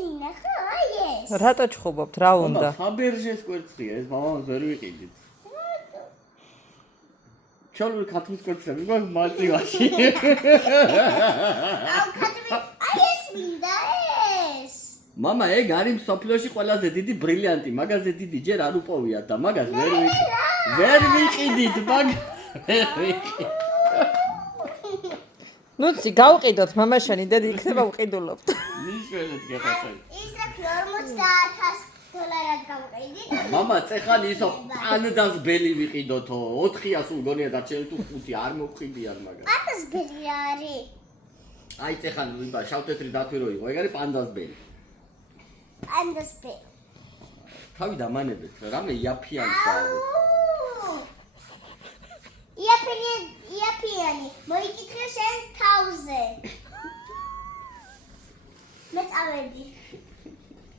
ინახა, აი ეს. რატო ჩხუბობთ, რა უნდა? ფაბერჟეს კვერცხია, ეს მამამს ვერ ვიყიდით. ჩოლური ქათმის კვერცხები მაგ მაწივაში. აუ კაცი, აი ეს მინდა ეს. მამა, ეგ არის მსოფლიოში ყველაზე დიდი ბრილიანტი, მაგაზე დიდი ჯერ არ უპოვიათ და მაგას ვერ ვიყიდით, მაგ ვერ ვიყიდით. ნუცი, გავყიდოთ, მამაშენი დედი იქნება ვყიდულობთ. ნიშნულად გეხაცე. ის რა $40,000 გავყიდით. მამა, წეხან ისო პანდას ბელი ვიყიდოთო, 400 სულ გონია დარჩენილი თუ 5 არ მოვყიდიან მაგას. პანდას ბელი არის. აი წეხან შავ-თეთრი დათვირო იყო, ეგ არის პანდას ბელი. პანდას ბელი. თავი დამანებეთ, რამე იაფიანი საერთოდ. იაფიანი, მოიკითხე შენ თავზე. მე წავედი.